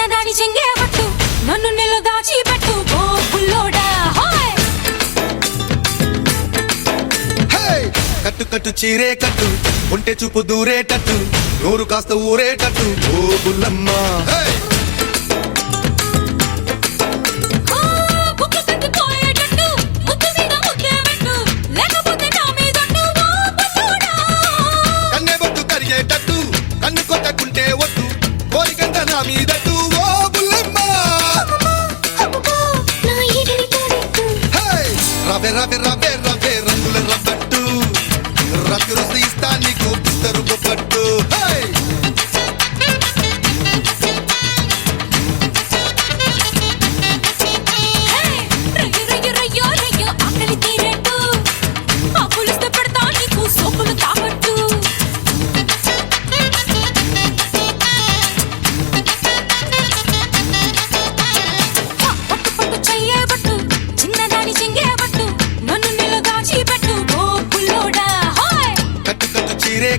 చిన్నదాని చెంగే పట్టు నన్ను నెల దాచి పెట్టు ఓ బుల్లోడా హాయ్ కట్టు కట్టు చీరే కట్టు ఉంటే చూపు దూరేటట్టు నోరు కాస్త ఊరేటట్టు ఓ బుల్లమ్మ కన్ను కొట్టకుంటే వద్దు కోరికంత నా మీదట్టు ఓ బుల్లమ్మ రవే రవే రవే రవే రంగుల రబ్బట్టు రతి రుసి ఇస్తా నీకు పిస్తరు బొప్పట్టు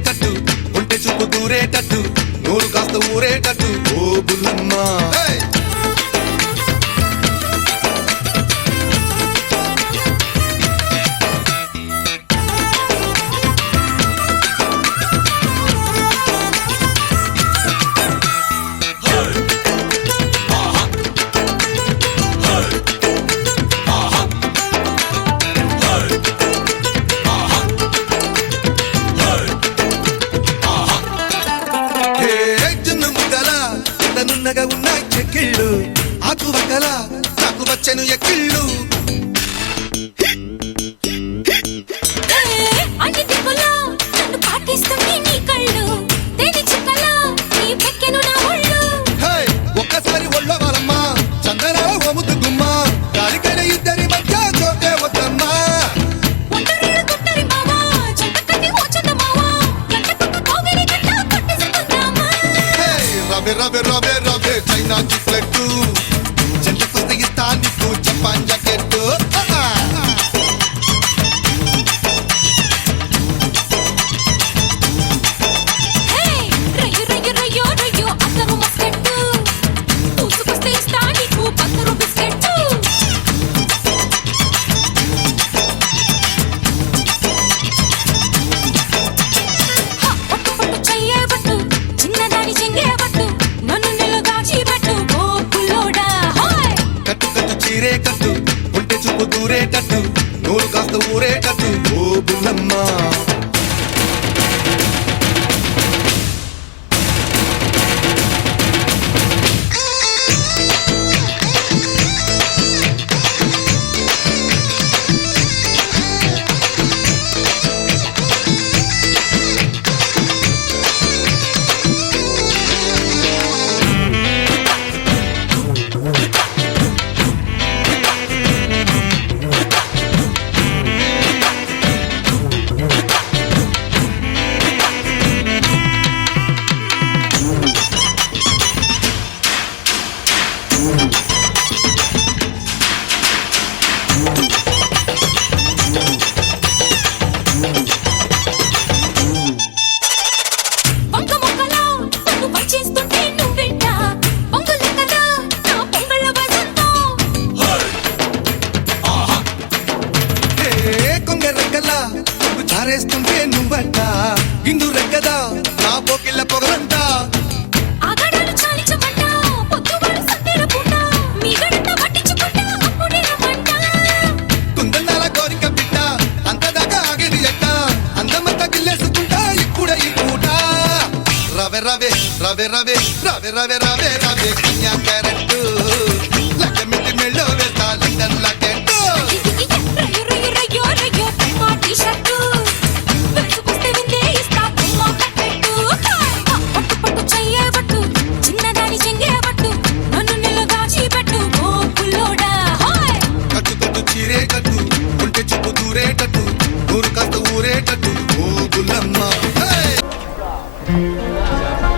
కట్టు ఉంటే చూపు దూరేటట్టు నోరు కాస్త ఊరేటట్టు ఓ బుల్లమ్మ నున్నగా ఉన్నాయి చెక్కిళ్ళు ఆకు వక్కల నాకు వచ్చెను ఎక్కిళ్ళు ఒక్కసారి ఒళ్ళో వాళ్ళమ్మ చందనాల ఓముద్దు గుమ్మ దానికైనా ఇద్దరి మధ్య చోటే వద్దమ్మా రవే రవే రవే రవే చైనా చిక్లెట్టు చెంతకొస్తే ఇస్తా నీకు జపాన్ జాకెట్టు కట్టు ఉంటే చూపు దూరేటట్టు నోరు కాస్త ఊరేటట్టు ఓ బుల్లమ్మ చారేస్తుంటే నువ్వంట గిందు రెక్కదా నా పోకిళ్ళ పొగలంట కుందన్నాల కోరిక బిడ్డ అంతదాకా ఆగేది ఎట్ట అందమంతా గిల్లేసుకుంటా ఇప్పుడే ఈ పూట రవే రవే రవే రవే రవే రవే రవే రవే కన్యా క్యారెట్టు లగ్గమిటి మెళ్ళో వేస్తా లండన్ లగ్గెట్టు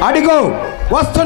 అడిగో వస్తున్నా.